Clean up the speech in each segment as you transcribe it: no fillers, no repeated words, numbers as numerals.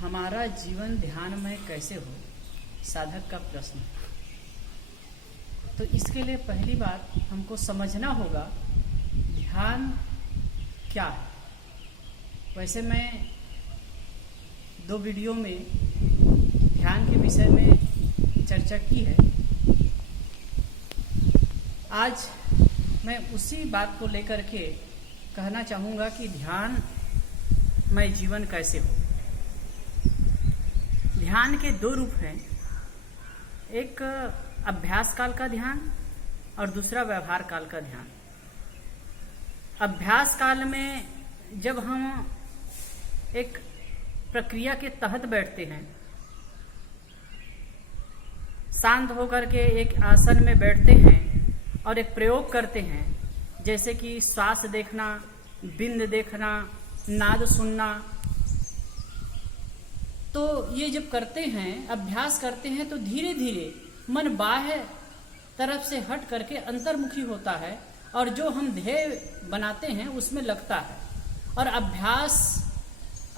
हमारा जीवन ध्यानमय कैसे हो, साधक का प्रश्न। तो इसके लिए पहली बात हमको समझना होगा ध्यान क्या है। वैसे मैं 2 वीडियो में ध्यान के विषय में चर्चा की है। आज मैं उसी बात को लेकर के कहना चाहूँगा कि ध्यानमय जीवन कैसे हो। ध्यान के 2 रूप हैं, एक अभ्यास काल का ध्यान और दूसरा व्यवहार काल का ध्यान। अभ्यास काल में जब हम एक प्रक्रिया के तहत बैठते हैं, शांत होकर के एक आसन में बैठते हैं और एक प्रयोग करते हैं, जैसे कि श्वास देखना, बिंद देखना, नाद सुनना। तो ये जब करते हैं, अभ्यास करते हैं, तो धीरे धीरे मन बाह्य तरफ से हट करके अंतर्मुखी होता है और जो हम ध्येय बनाते हैं उसमें लगता है। और अभ्यास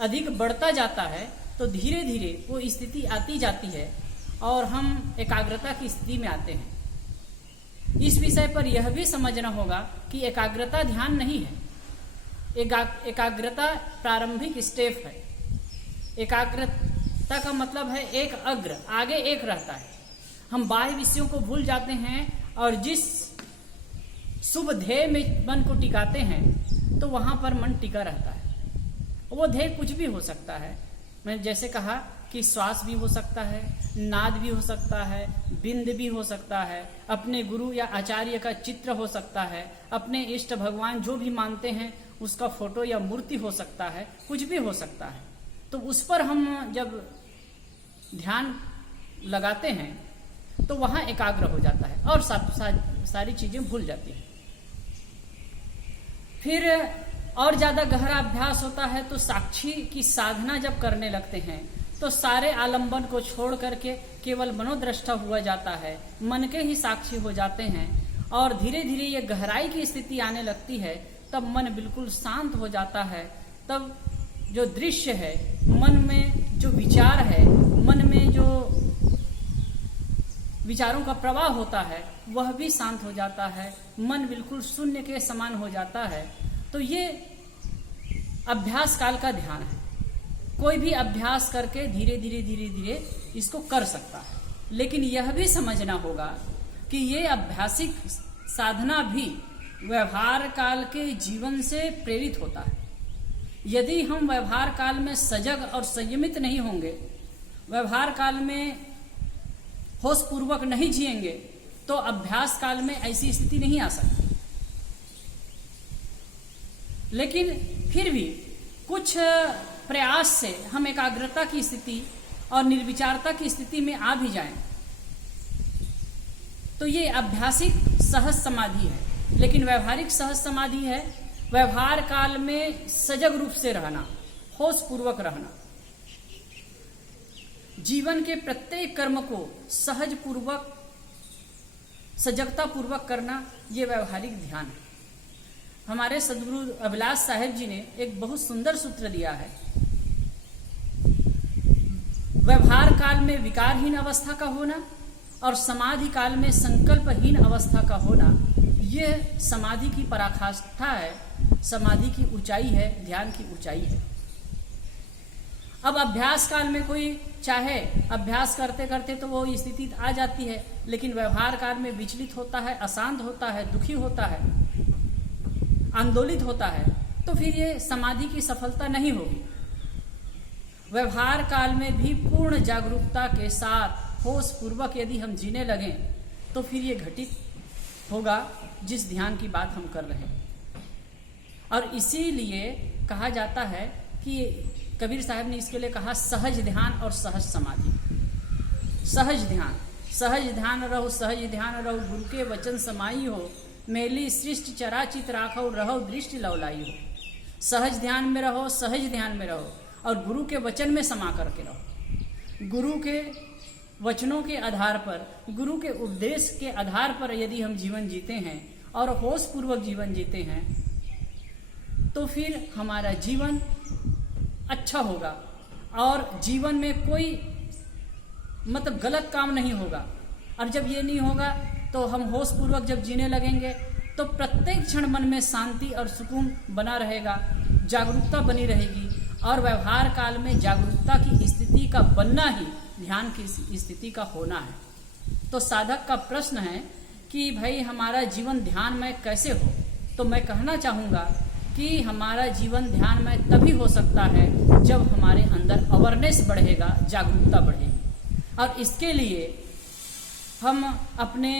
अधिक बढ़ता जाता है तो धीरे धीरे वो स्थिति आती जाती है और हम एकाग्रता की स्थिति में आते हैं। इस विषय पर यह भी समझना होगा कि एकाग्रता ध्यान नहीं है। एकाग्रता प्रारंभिक स्टेप है। एकाग्रता का मतलब है एक अग्र, आगे एक रहता है। हम बाह्य विषयों को भूल जाते हैं और जिस शुभ ध्येय में मन को टिकाते हैं तो वहां पर मन टिका रहता है। वो ध्येय कुछ भी हो सकता है। मैं जैसे कहा कि श्वास भी हो सकता है, नाद भी हो सकता है, बिंद भी हो सकता है, अपने गुरु या आचार्य का चित्र हो सकता है, अपने इष्ट भगवान जो भी मानते हैं उसका फोटो या मूर्ति हो सकता है, कुछ भी हो सकता है। तो उस पर हम जब ध्यान लगाते हैं तो वहां एकाग्र हो जाता है और सारी चीजें भूल जाती हैं। फिर और ज्यादा गहरा अभ्यास होता है तो साक्षी की साधना जब करने लगते हैं तो सारे आलंबन को छोड़ करके केवल मनोदृष्टा हुआ जाता है, मन के ही साक्षी हो जाते हैं और धीरे धीरे ये गहराई की स्थिति आने लगती है। तब मन बिल्कुल शांत हो जाता है। तब जो दृश्य है, मन में जो विचार है, मन में जो विचारों का प्रवाह होता है वह भी शांत हो जाता है। मन बिल्कुल शून्य के समान हो जाता है। तो ये अभ्यास काल का ध्यान है। कोई भी अभ्यास करके धीरे धीरे इसको कर सकता है, लेकिन यह भी समझना होगा कि ये अभ्यासिक साधना भी व्यवहार काल के जीवन से प्रेरित होता है। यदि हम व्यवहार काल में सजग और संयमित नहीं होंगे, व्यवहार काल में होश पूर्वक नहीं जिएंगे, तो अभ्यास काल में ऐसी स्थिति नहीं आ सकती। लेकिन फिर भी कुछ प्रयास से हम एकाग्रता की स्थिति और निर्विचारता की स्थिति में आ भी जाएं, तो ये अभ्यासिक सहज समाधि है। लेकिन व्यवहारिक सहज समाधि है व्यवहार काल में सजग रूप से रहना, होश पूर्वक रहना, जीवन के प्रत्येक कर्म को सहज पूर्वक, सजगता पूर्वक करना, ये व्यवहारिक ध्यान है। हमारे सद्गुरु अभिलाष साहेब जी ने एक बहुत सुंदर सूत्र दिया है। व्यवहार काल में विकारहीन अवस्था का होना और समाधि काल में संकल्पहीन अवस्था का होना, यह समाधि की पराकाष्ठा है, समाधि की ऊंचाई है, ध्यान की ऊंचाई है। अब अभ्यास काल में कोई चाहे अभ्यास करते करते तो वो स्थिति आ जाती है, लेकिन व्यवहार काल में विचलित होता है, अशांत होता है, दुखी होता है, आंदोलित होता है, तो फिर ये समाधि की सफलता नहीं होगी। व्यवहार काल में भी पूर्ण जागरूकता के साथ होश पूर्वक यदि हम जीने लगें तो फिर ये घटित होगा जिस ध्यान की बात हम कर रहे हैं। और इसीलिए कहा जाता है कि कबीर साहब ने इसके लिए कहा सहज ध्यान और सहज समाधि। सहज ध्यान रहो, सहज ध्यान रहो, गुरु के वचन समाई हो, मेली सृष्टि चराचित राखो, रहो दृष्टि लवलाई हो। सहज ध्यान में रहो, सहज ध्यान में रहो और गुरु के वचन में समा करके रहो। गुरु के वचनों के आधार पर, गुरु के उपदेश के आधार पर यदि हम जीवन जीते हैं और होश पूर्वक जीवन जीते हैं तो फिर हमारा जीवन अच्छा होगा और जीवन में कोई मतलब गलत काम नहीं होगा। और जब ये नहीं होगा तो हम होश पूर्वक जब जीने लगेंगे तो प्रत्येक क्षण मन में शांति और सुकून बना रहेगा, जागरूकता बनी रहेगी। और व्यवहार काल में जागरूकता की स्थिति का बनना ही ध्यान की स्थिति का होना है। तो साधक का प्रश्न है कि भाई हमारा जीवन ध्यान में कैसे हो। तो मैं कहना चाहूँगा कि हमारा जीवन ध्यान में तभी हो सकता है जब हमारे अंदर अवेयरनेस बढ़ेगा, जागरूकता बढ़ेगी। और इसके लिए हम अपने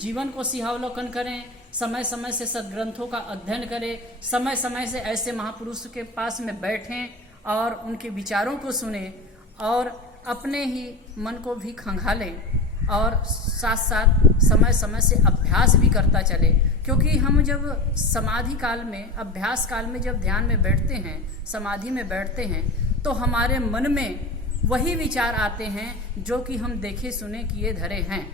जीवन को सिंहावलोकन करें, समय समय से सद्ग्रंथों का अध्ययन करें, समय समय से ऐसे महापुरुष के पास में बैठें और उनके विचारों को सुने और अपने ही मन को भी खंगालें और साथ साथ समय समय से अभ्यास भी करता चले। क्योंकि हम जब समाधि काल में, अभ्यास काल में जब ध्यान में बैठते हैं, समाधि में बैठते हैं, तो हमारे मन में वही विचार आते हैं जो कि हम देखे सुने किए धरे हैं।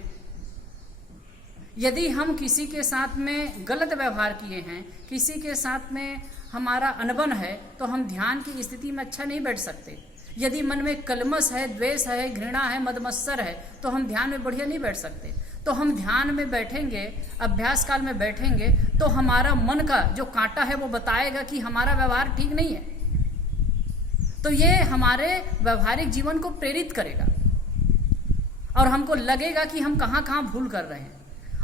यदि हम किसी के साथ में गलत व्यवहार किए हैं, किसी के साथ में हमारा अनबन है, तो हम ध्यान की स्थिति में अच्छा नहीं बैठ सकते। यदि मन में कलमश है, द्वेष है, घृणा है, मदमत्सर है, तो हम ध्यान में बढ़िया नहीं बैठ सकते। तो हम ध्यान में बैठेंगे, अभ्यास काल में बैठेंगे, तो हमारा मन का जो कांटा है वो बताएगा कि हमारा व्यवहार ठीक नहीं है। तो ये हमारे व्यवहारिक जीवन को प्रेरित करेगा और हमको लगेगा कि हम कहाँ कहाँ भूल कर रहे हैं।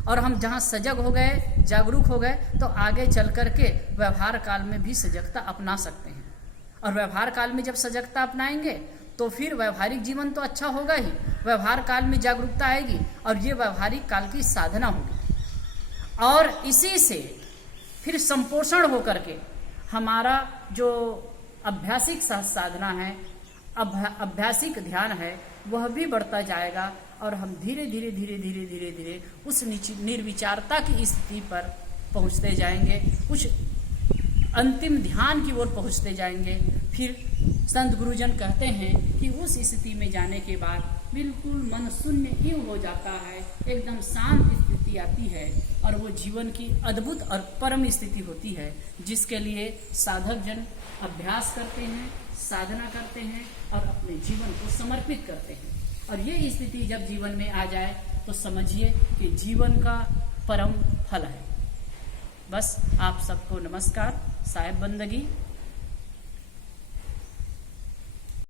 और हम जहाँ सजग हो गए, जागरूक हो गए, तो आगे चल कर के व्यवहार काल में भी सजगता अपना सकते हैं। और व्यवहार काल में जब सजगता अपनाएंगे तो फिर व्यवहारिक जीवन तो अच्छा होगा ही, व्यवहार काल में जागरूकता आएगी और ये व्यवहारिक काल की साधना होगी। और इसी से फिर संपोषण होकर के हमारा जो अभ्यासिक साधना है, अभ्यासिक ध्यान है, वह भी बढ़ता जाएगा और हम धीरे धीरे धीरे धीरे धीरे धीरे उस निर्विचारता की स्थिति पर पहुंचते जाएंगे, कुछ अंतिम ध्यान की ओर पहुंचते जाएंगे। फिर संत गुरुजन कहते हैं कि उस स्थिति में जाने के बाद बिल्कुल मन शून्य यूं हो जाता है, एकदम शांत स्थिति आती है और वो जीवन की अद्भुत और परम स्थिति होती है, जिसके लिए साधक जन अभ्यास करते हैं, साधना करते हैं और अपने जीवन को समर्पित करते हैं। और ये स्थिति जब जीवन में आ जाए तो समझिए कि जीवन का परम फल है। बस आप सबको नमस्कार, साहिब बंदगी।